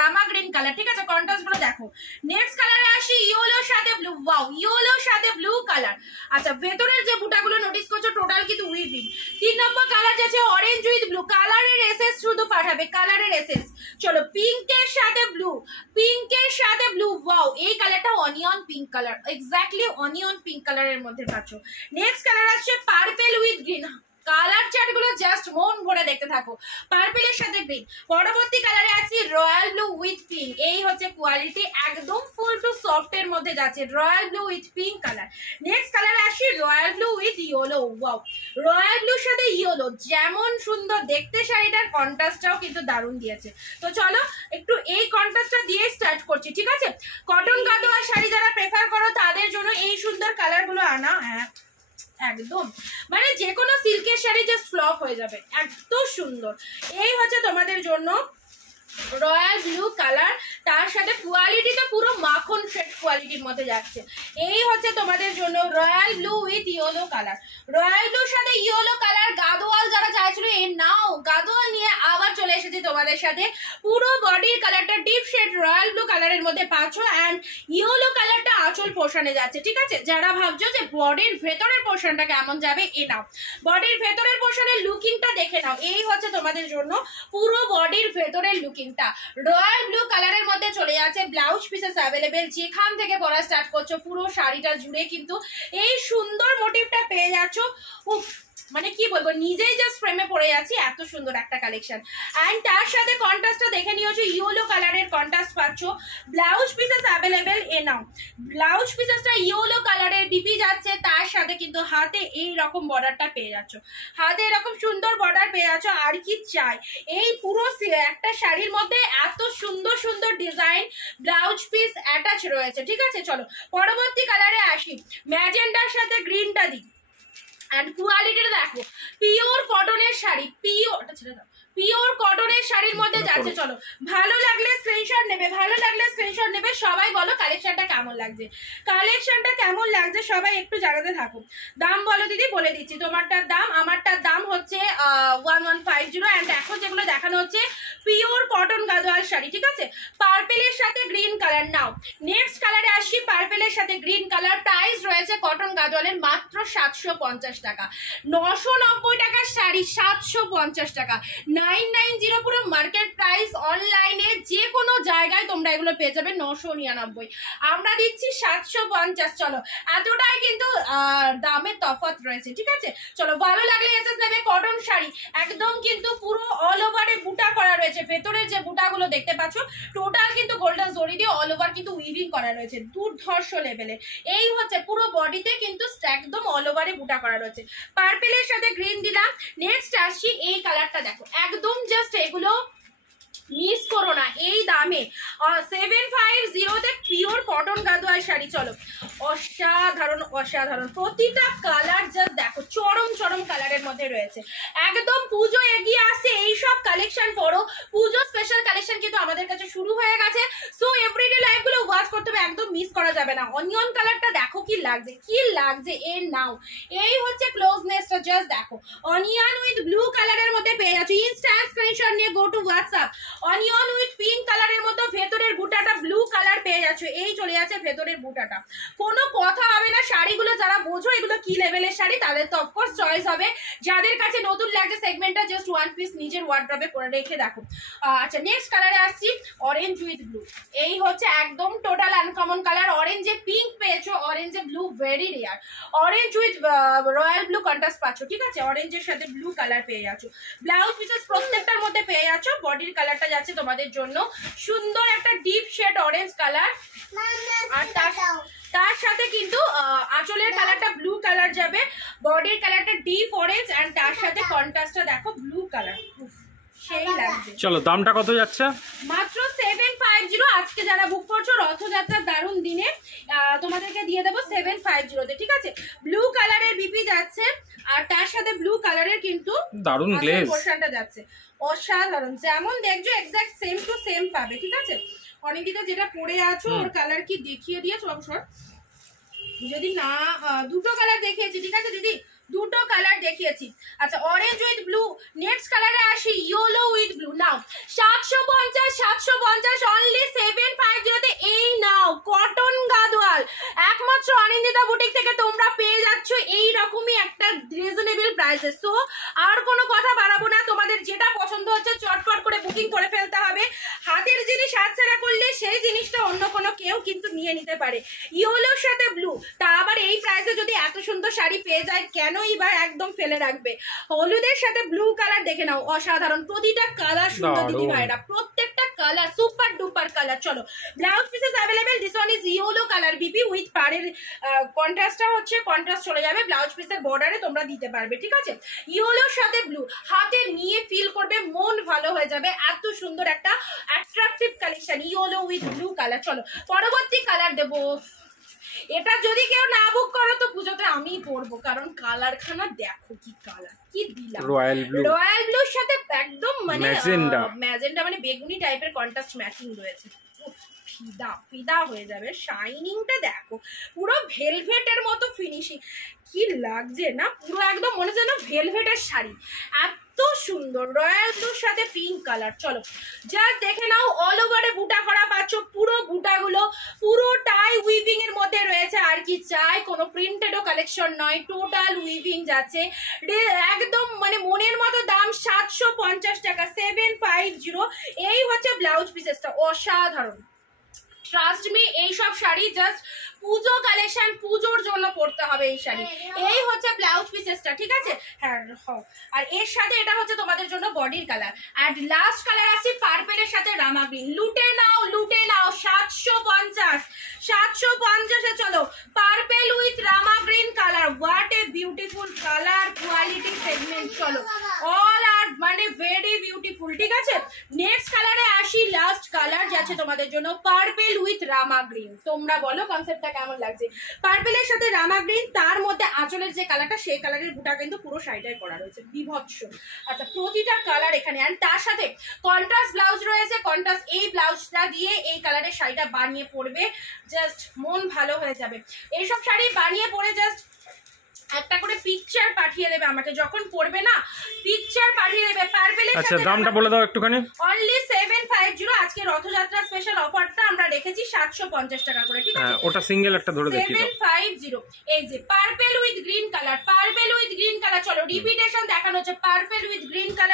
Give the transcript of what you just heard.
রামা green colour, ঠিক আছে? Contrast গুলো দেখো। নেক্সট কালারে আসি ইয়েলোর সাথে ব্লু, ওয়াও ইয়েলোর সাথে ব্লু কালার। আচ্ছা ভেতরের যে বুটাগুলো নোটিস করছো টোটাল কিন্তু উইভিং। 3 নম্বর কালার যাচ্ছে অরেঞ্জ উইথ ব্লু, কালারের এসএস শুধু পাঠাবে, কালারের এসএস। চলো পিঙ্কের সাথে ব্লু, পিঙ্কের সাথে ব্লু, ওয়াও এই কালারটা onion pink colour, exactly onion pink কালারের মধ্যে পাচ্ছ। নেক্সট কালার আসছে purple with green, colour chart গুলো জাস্ট মন ভরে দেখতে থাকো। পার্পলের সাথে গ্রিন। পরবর্তী কালারে আছি রয়্যাল ব্লু উইথ পিঙ্ক, এই হচ্ছে কোয়ালিটি, একদম ফুল টু সফট এর মধ্যে যাচ্ছে royal blue with pink colour. Next কালারে আসি royal blue with yellow, wow royal ব্লুর সাথে ইয়েলো, যেমন সুন্দর দেখতে শাড়িটার কন্ট্রাস্টটাও কিন্তু দারুণ দিয়েছে। তো চলো একটু এই কন্ট্রাস্টটা দিয়ে স্টার্ট করছি, ঠিক আছে? কটন গাদোয়া শাড়ি যারা প্রেফার করো তাদের জন্য এই সুন্দর কালার গুলো আনা, হ্যাঁ একদম মানে যে কোনো সিল্কের শাড়ি জাস্ট ফ্লপ হয়ে যাবে, এত সুন্দর। এই হচ্ছে তোমাদের জন্য রয়্যাল ব্লু কালার, তার সাথে কোয়ালিটিটা পুরো মাখন শেড কোয়ালিটির মধ্যে যাচ্ছে। এই হচ্ছে তোমাদের জন্য royal blue with yellow colour, royal ব্লুর সাথে ইয়েলো কালার। গাদোয়াল যারা চাইছিল এই নাও, গাদোয়াল নিয়ে আবার চলে এসেছি তোমাদের সাথে। পুরো বডির কালারটা ডিপ শেড রয়্যাল ব্লু কালারের মধ্যে পাচ্ছ, অ্যান্ড ইয়েলো কালারটা আঁচল পোর্শনে যাচ্ছে, ঠিক আছে? যারা ভাবছো যে বডির ভেতরের পোর্শনটা কেমন যাবে, এ নাও বডির ভেতরের পোর্শনের লুকিংটা দেখে নাও। এই হচ্ছে তোমাদের জন্য পুরো বডির ভেতরের লুকিং, রয়্যাল ব্লু কালারের মধ্যে চলে যাচ্ছে। ব্লাউজ পিসেস অ্যাভেলেবেল, যেখান থেকে পরা স্টার্ট করছো পুরো শাড়িটা জুড়ে কিন্তু এই সুন্দর মোটিভটা পেয়ে যাচ্ছ। উফ মানে কি বলবো, নিজেই জাস্ট ফ্রেমে পড়ে যাচ্ছি, এত সুন্দর একটা কালেকশন। অ্যান্ড তার সাথে কন্ট্রাস্টটা দেখে নিয়েছো, ইয়েলো কালারের কন্ট্রাস্ট পাচ্ছ। ব্লাউজ পিসেস অ্যাভেলেবেল, এ নাও ব্লাউজ পিসেসটা ইয়েলো কালারের বিপি যাচ্ছে, তার সাথে কিন্তু হাতে এই রকম বর্ডারটা পেয়ে যাচ্ছ, হাতে এরকম সুন্দর বর্ডার পেয়ে যাচ্ছ। আর কি চাই, এই পুরো একটা শাড়ির মধ্যে এত সুন্দর সুন্দর ডিজাইন, ব্লাউজ পিস অ্যাটাচ রয়েছে, ঠিক আছে? চলো পরবর্তী কালারে আসি, ম্যাজেন্ডার সাথে গ্রিনটা দিই। অ্যান্ড কোয়ালিটিটা দেখো, পিওর কটনের শাড়ি, পিওর কটনের শাড়ির মধ্যে যাচ্ছে। চলো ভালো লাগলে স্ক্রিনশট নেবে, ভালো লাগলে স্ক্রিনশট নেবে। সবাই বলো কালেকশনটা কেমন লাগছে, কালেকশনটা কেমন লাগছে সবাই একটু জানাতে থাকো। দাম বলো দিদি, বলে দিচ্ছি। তোমারটার দাম, আমারটার দাম হচ্ছে 1150। অ্যান্ড এখন যেগুলো দেখানো হচ্ছে পিওর কটন গাদোয়াল শাড়ি, ঠিক আছে? পার্পেলের সাথে গ্রিন কালার। নাও নেক্সট কালারে আসি, পার্পেলের সাথে গ্রিন কালার। প্রাইস রয়েছে কটন গাদোয়ালের মাত্র 750 টাকা, 990 টাকার শাড়ি 750 টাকা, 990 পুরো মার্কেট প্রাইস। অনলাইনে যে কোনো জায়গায় তোমরা এগুলো পেয়ে যাবে 999, আমরা দিচ্ছি 750। চলো এতটাই কিন্তু দামের তফাৎ রয়েছে, ঠিক আছে? চলো ভালো লাগলে এসএস নেবে। কটন শাড়ি একদম কিন্তু পুরো অল ওভারে বুটা করা রয়েছে, ভেতরের যে বুটাগুলো দেখতে পাচ্ছ টোটাল কিন্তু গোল্ডেন জরি দিয়ে অল ওভার কিন্তু উইভিং করা রয়েছে, দুর্ধর্ষ লেভেলে। এই হচ্ছে পুরো বডিতে কিন্তু একদম অল ওভারে বুটা করা রয়েছে। পার্পেলের সাথে গ্রিন দিলাম। নেক্সট আসছি এই কালারটা দেখো, একদম জাস্ট এগুলো মিস করো না এই দামে। 750 তে পিওর কটন গাদোয়াল শাড়ি। চলো অসাধারণ অসাধারণ, প্রতিটা কালার জাস্ট দেখো চরম চরম কালারের মধ্যে রয়েছে। একদম পুজো এগিয়ে আসছে, এইসব কালেকশন পরো। পুজো স্পেশাল কালেকশন কিন্তু আমাদের কাছে শুরু হয়ে গেছে, সো এভরিডে লাইভ গুলো ওয়াচ করতে হবে, একদম মিস করা যাবে না। অনিয়ন কালারটা দেখো কি লাগছে, কি লাগছে এর নাও। এই হচ্ছে ক্লোজনেসটা, জাস্ট দেখো অনিয়ন উইথ ব্লু কালারের মধ্যে পেয়ে যাচ্ছ। ইনস্ট্যান্ট স্ক্রিনশট নিয়ে go to WhatsApp. Onion with pink কালারের মধ্যে ভেতরের বুটাটা ব্লু কালার পেয়ে যাচ্ছ, এই চলে যাচ্ছে ভেতরের বুটাটা। কোনো কথা হবে না, শাড়িগুলো যারা বোঝো এগুলো কি লেভেলের শাড়ি তাদের তো অফকোর্স চয়েস হবে। যাদের কাছে নতুন লাগছে সেগমেন্টটা জাস্ট ওয়ান পিস নিজের ওয়ার্ড্রবে করে রেখে দেখো। আচ্ছা নেক্সট কালারে আসছি, অরেঞ্জ উইথ ব্লু। এই হচ্ছে একদম টোটাল আনকমন কালার। অরেঞ্জে পিঙ্ক পেয়েছো, অরেঞ্জে blue very rare. Orange with royal blue contrast পাচ্ছ, ঠিক আছে? অরেঞ্জের সাথে ব্লু কালার পেয়ে যাচ্ছ। ব্লাউজ পিসেস প্রত্যেকটার মধ্যে পেয়ে যাচ্ছ। বডির কালারটা যাচ্ছে তোমাদের জন্য সুন্দর একটা ডিপ শেড অরেঞ্জ কালার, আর তার সাথে কিন্তু আঁচলের কালারটা ব্লু কালার যাবে, বডির কালারটা ডিপ অরেঞ্জ, এন্ড তার সাথে কন্ট্রাস্টটা দেখো ব্লু কালার, সেই লাগছে। চলো দামটা কত যাচ্ছে? মাত্র 750। আজকে যারা বুক করছো রথযাত্রার দারুণ দিনে তোমাদেরকে দিয়ে দেবো 750 তে, ঠিক আছে? ব্লু কালারের বিপি যাচ্ছে, আর তার সাথে ব্লু কালারের কিন্তু দারুণ গ্লেজ পোর্শনটা যাচ্ছে। অসাধারণ, যেমন দেখছো এক্সাক্ট সেম টু সেম পাবে, ঠিক আছে? অনেকদিকে যেটা পরে আছো ওর কালার কি দেখিয়ে দিয়েছো অবসর, যদি না দুটো কালার দেখিয়েছি, ঠিক আছে দিদি? দুটো কালার দেখিয়েছি। আচ্ছা অরেঞ্জ উইথ ব্লু। নেক্সট কালারে আসি yellow with blue. Now 750 750 only 750 তে। এই নাও কটন গাদোয়াল, একমাত্র অনিন্দিতা বুটিক থেকে তোমরা পেয়ে যাচ্ছ এই রকমই একটা রিজনেবল প্রাইসে। সো আর কোনো কথা বাড়াবো না, তোমাদের যেটা পছন্দ হচ্ছে চটপট করে বুকিং করে ফেলতে হবে। হাতের জিনিস হাতছাড়া করলে সেই জিনিসটা অন্য কোনো কেউ কিন্তু নিয়ে নিতে পারে। ইয়েলোর সাথে ব্লু, তা আবার এই প্রাইসে যদি এত সুন্দর শাড়ি পেয়ে যায় কেনই বা একদম ফেলে রাখবে। হলুদের সাথে ব্লু কালার দেখে নাও, অসাধারণ, প্রতিটা কালার সুন্দর দিদি ভাইরা, প্রত্যেকটা কালার সুপার ডুপার কালার। চলো blouse pieces available. This one is yellow colour BP with পাড়ের কন্ট্রাস্টটা হচ্ছে কন্ট্রাস্ট চলে যাবে, ব্লাউজ পিসের বর্ডারে তোমরা দিতে পারবে, ঠিক আছে। ইয়েলোর সাথে ব্লু, হাতে নিয়ে ফিল করবে, মন ভালো হয়ে যাবে, এত সুন্দর একটা attractive collection yellow with blue colour. চলো পরবর্তী কালার দেবো। এটা যদি কেউ না বুক করো তো পুজোতে আমিই পরবো, কারণ কালার খানা দেখো কি কালার, কি দিলাম রয়্যাল ব্লু, রয়্যাল ব্লুর সাথে একদম মানে ম্যাজেন্ডা মানে বেগুনি টাইপের কন্ট্রাস্ট ম্যাচিং রয়েছে। ফিদা ফিদা হয়ে যাবে, শাইনিংটা দেখো, পুরো ভেলভেটের মতো ফিনিশিং, কি লাগছে না, পুরো একদম মনে যেন ভেলভেটের শাড়ি, এত সুন্দর। রয়্যাল ব্লুর সাথে পিঙ্ক কালার। চলো জাস্ট দেখে নাও, অল ওভারে বুটা করা পাচ্ছ, পুরো বুটাগুলো পুরোটাই উইভিং এর মধ্যে রয়েছে। আর কি চাই, কোনো প্রিন্টেডও কালেকশন নয়, টোটাল উইভিং যাচ্ছে একদম মানে মনের মতো দাম 750 টাকা, 750। এই হচ্ছে ব্লাউজ পিসেসটা, অসাধারণ। ট্রাস্ট মি, এইসব শাড়ি জাস্ট পুজো কালেকশন, পুজোর জন্য পড়তে হবে এই শাড়ি। এই হচ্ছে ব্লাউজ পিসেসটা, ঠিক আছে। হ্যাঁ, আর এর সাথে এটা হচ্ছে তোমাদের জন্য বডির কালার। আর লাস্ট কালার আসছে পার্পেলের সাথে রামা গ্রিন। লুটে নাও লুটে নাও, 750 চলো purple with Rama green colour. What a beautiful colour, quality segment. চলো অল আর মানে ভেরি বিউটিফুল, ঠিক আছে। নেক্সট কালারে আসি, লাস্ট কালার যাচ্ছে তোমাদের জন্য পার্পেল উইথ রামা গ্রিন। তোমরা বলো কনসেপ্টটা কেমন লাগছে। পার্পেলের সাথে রামা গ্রিন, তার মধ্যে আঁচলের যে কালারটা সেই কালারের বুটা কিন্তু পুরো শাড়িটাই করা রয়েছে, বিভৎস। আচ্ছা প্রতিটা কালার এখানে, আর তার সাথে কন্ট্রাস্ট ব্লাউজ রয়েছে, কন্ট্রাস্ট এই ব্লাউজটা দিয়ে এই কালারের শাড়িটা বানিয়ে পরবে, জাস্ট মন ভালো হয়ে যাবে। এইসব শাড়ি বানিয়ে পরে জাস্ট একটা করে পিকচার পাঠিয়ে দেবে আমাকে, যখন পড়বে না পিকচার পাঠিয়ে দেবে পার্পেলের সাথে। আচ্ছা দামটা বলে দাও একটুখানি। অনলি 750। আজকে রথযাত্রা স্পেশাল অফারটা আমরা রেখেছি 750 টাকা করে, ঠিক আছে। ওটা সিঙ্গেল একটা ধরে দেখিয়ে দাও। 750। এই যে purple with green colour, purple with green colour. চলো রিপিটেশন দেখানো হচ্ছে, পার্পেল উইথ গ্রিন কালার।